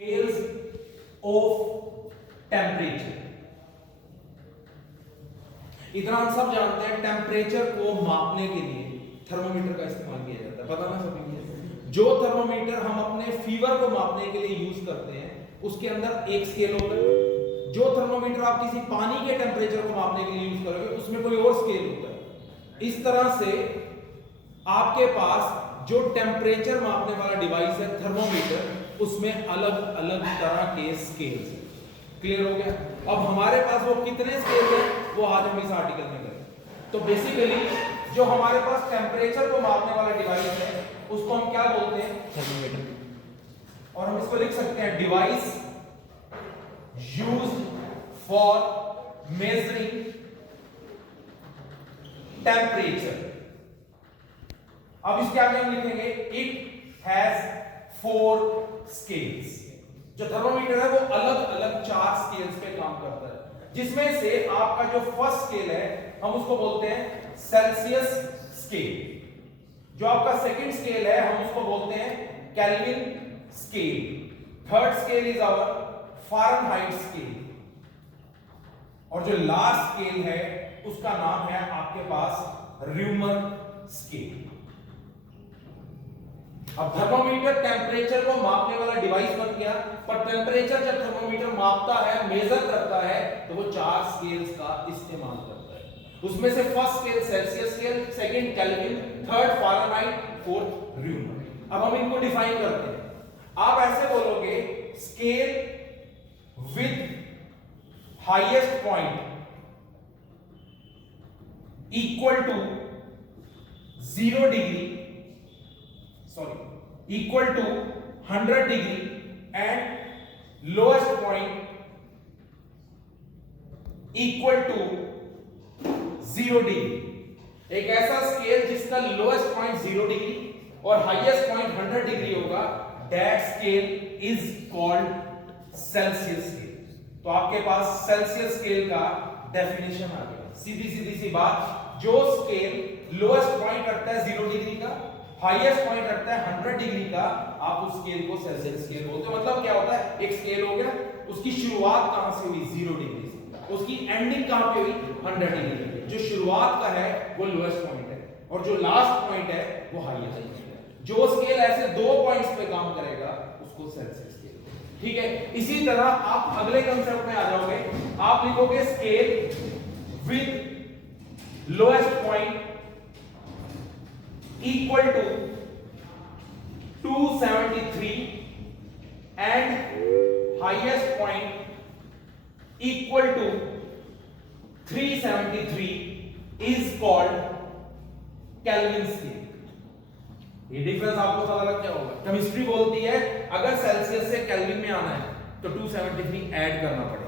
scales of temperature। इतना हम सब जानते हैं, टेम्परेचर को मापने के लिए थर्मोमीटर का इस्तेमाल किया जाता है, पता ना सभी को। जो थर्मोमीटर हम अपने फीवर को मापने के लिए यूज करते हैं उसके अंदर एक स्केल होता है। जो थर्मोमीटर आप किसी पानी के टेम्परेचर को मापने के लिए यूज करोगे उसमें कोई और स्केल होता है। इस तरह से आपके पास जो टेम्परेचर मापने वाला डिवाइस है थर्मोमीटर, उसमें अलग अलग तरह के स्केल्स हैं। क्लियर हो गया? अब हमारे पास वो कितने स्केल हैं वो आज हम इस आर्टिकल में करेंगे। तो बेसिकली जो हमारे पास टेम्परेचर को मापने वाला डिवाइस है उसको हम क्या बोलते हैं? थर्मोमीटर। और हम इसको लिख सकते हैं device used for measuring temperature. अब इसके आगे हम लिखेंगे इट हैज 4 स्केल्स। जो थर्मोमीटर है वो अलग अलग 4 स्केल्स पे काम करता है, जिसमें से आपका जो फर्स्ट स्केल है हम उसको बोलते हैं सेल्सियस स्केल। जो आपका सेकंड स्केल है हम उसको बोलते हैं Kelvin scale. Third scale is our Fahrenheit scale. और जो लास्ट स्केल है उसका नाम है आपके पास र्यूमर स्केल। अब थर्मोमीटर टेम्परेचर को मापने वाला डिवाइस बन गया, पर टेम्परेचर जब थर्मोमीटर मापता है, मेजर करता है, तो वो 4 स्केल्स का इस्तेमाल करता है। उसमें से first scale Celsius scale, second Kelvin, third Fahrenheit, fourth Reaumur. अब हम इनको डिफाइन करते हैं। आप ऐसे बोलोगे scale with highest point equal to 0 degree, equal to 100 degree and lowest point equal to 0 degree। एक ऐसा स्केल जिसका लोएस्ट पॉइंट 0 डिग्री और हाईएस्ट पॉइंट 100 डिग्री होगा, that scale is called Celsius scale. तो आपके पास सेल्सियस स्केल का definition आ गया। सीधी सी बात, जो स्केल लोएस्ट पॉइंट रखता है 0 डिग्री का, हाईएस्ट पॉइंट रखता है 100 डिग्री का, आप उस स्केल को सेल्सियस स्केल बोलते हो। मतलब क्या होता है, एक स्केल हो गया, उसकी शुरुआत कहां से हुई? 0 डिग्री से। उसकी एंडिंग कहां पे हुई? 100 डिग्री। जो शुरुआत का है वो लोएस्ट पॉइंट है और जो लास्ट पॉइंट है वो हाईएस्ट पॉइंट है। जो स्केल ऐसे 2 पॉइंट्स पे काम करेगा उसको सेल्सियस स्केल। ठीक है, इसी तरह आप अगले कंसेप्ट में आ जाओगे। आप लिखोगे scale with lowest point equal to 273 and highest point equal to 373 is called Kelvin scale। ये डिफरेंस आपको पता लग गया होगा। केमिस्ट्री बोलती है अगर सेल्सियस से केल्विन में आना है तो 273 ऐड करना पड़ेगा।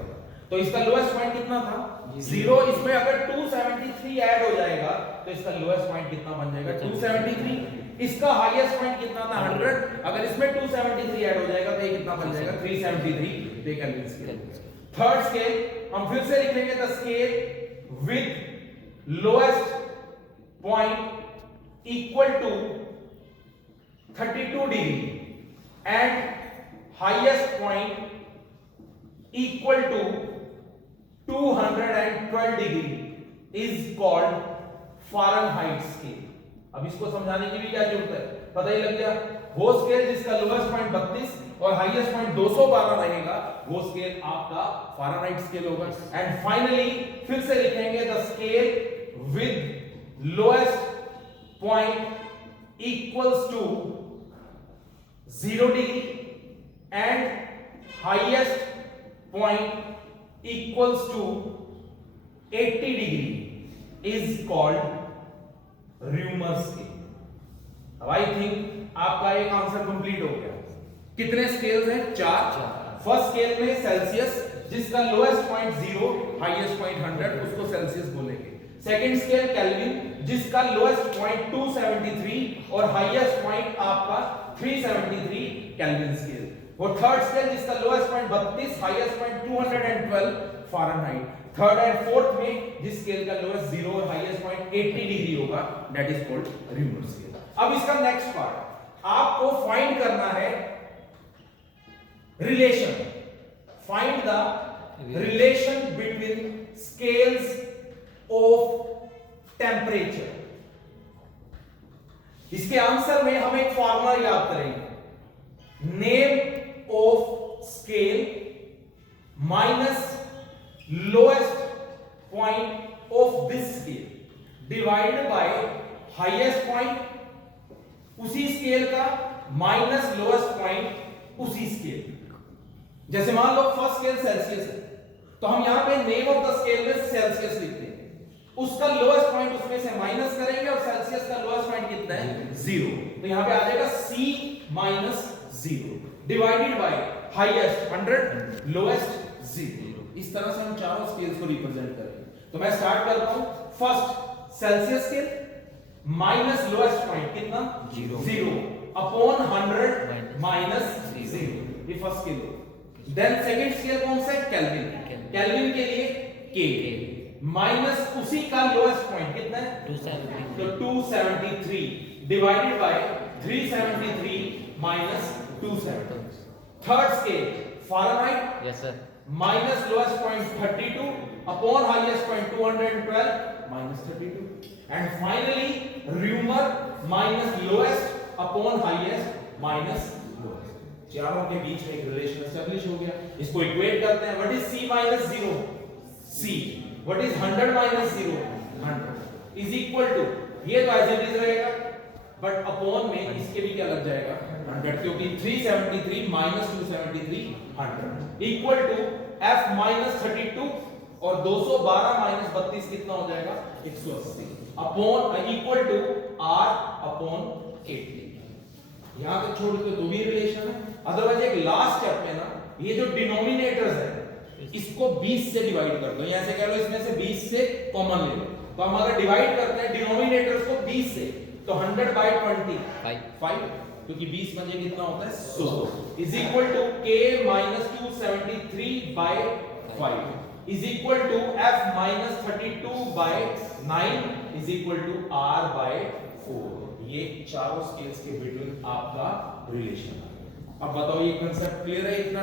तो इसका लोएस्ट पॉइंट कितना था? 0। इसमें अगर 273 ऐड हो जाएगा तो इसका लोएस्ट पॉइंट कितना बन जाएगा? 273। इसका हाईएस्ट पॉइंट कितना था? 100। अगर इसमें 273 ऐड हो जाएगा तो ये कितना बन जाएगा? 373। ये केल्विन स्केल। थर्ड स्केल हम फिर से लिखेंगे the scale with lowest point equal to 32 degree and highest point equal to 212 degree is called Fahrenheit scale. अब इसको समझाने की भी क्या जरूरत है, पता ही लग गया। वो स्केल जिसका लोएस्ट पॉइंट 32 और हाईएस्ट पॉइंट 212 रहेगा, वो स्केल आपका फारेनहाइट स्केल होगा। एंड फाइनली फिर से लिखेंगे the scale with lowest point equals to 0 degree and highest point equals to 80 degree is called Reaumur scale। अब आई थिंक आपका एक आंसर कंप्लीट हो गया। कितने स्केल्स हैं? 4। फर्स्ट स्केल में सेल्सियस, जिसका लोएस्ट पॉइंट 0, हाईएस्ट पॉइंट 100, उसको सेल्सियस बोलेंगे। सेकंड स्केल केल्विन, जिसका लोएस्ट पॉइंट 273 और हाईएस्ट पॉइंट आपका 373, केल्विन स्केल। वो थर्ड स्केल जिसका lowest point 32, highest point 212, Fahrenheit. Third and fourth में जिस स्केल का लोएस्ट 0 और हाईएस्ट पॉइंट 80 डिग्री होगा, that is called rumour scale. अब इसका नेक्स्ट पार्ट, आपको फाइंड करना है relation. Find the relation between scales of temperature. इसके आंसर में हम एक फॉर्मूला याद करेंगे, name of scale minus lowest point of this scale divide by highest point उसी स्केल का माइनस लोएस्ट पॉइंट उसी स्केल। जैसे मान लो फर्स्ट स्केल सेल्सियस है, तो हम यहां पे नेम ऑफ द स्केल में सेल्सियस लिखते हैं, उसका लोएस्ट पॉइंट उसमें से माइनस करेंगे और सेल्सियस का लोएस्ट पॉइंट कितना है 0, तो यहां पे आ जाएगा C minus 0 divided by highest 100 lowest 0। इस तरह से हम चारों स्केल्स को रिप्रेजेंट करेंगे। तो मैं स्टार्ट करता हूं, first Celsius scale minus lowest point कितना 0 अपॉन 100 माइनस 0, ये first scale. Then second scale कौन सा है, केल्विन। केल्विन के लिए K माइनस उसी का लोएस्ट पॉइंट कितना है 273, तो 273 divided by 373 minus 270। Third scale Fahrenheit, yes sir, minus lowest point 32 upon highest point 212 minus 32। And finally rumour minus lowest upon highest minus lowest. चारों के बीच में एक रिलेशन एस्टैब्लिश हो गया। इसको इक्वेट करते हैं, what is C minus 0 C, what is 100 minus 0 100 is equal to, ये तो एज इट इज रहेगा बट अपॉन में इसके भी क्या लग जाएगा 100, क्योंकि 373 minus 273 100 equal to F minus 32 और 212 माइनस 32 कितना हो जाएगा 180 upon equal to R upon 80। यहां तक छोड़ के दो भी रिलेशन है। अदरवाइज एक लास्ट स्टेप में ना, ये जो डिनोमिनेटर्स है इसको 20 से डिवाइड कर दो, ऐसे कह लो इसमें से 20 से कॉमन ले लो। तो हम अगर डिवाइड करते हैं डिनोमिनेटर्स को 20 से, तो 100 बाय 25 क्योंकि 20 बजे कितना होता है 100 is equal to K minus 273 by 5 is equal to F minus 32 by 9 is equal to R by 4। ये चारों स्केल्स के बिटवीन आपका रिलेशन। अब बताओ ये कांसेप्ट क्लियर है इतना?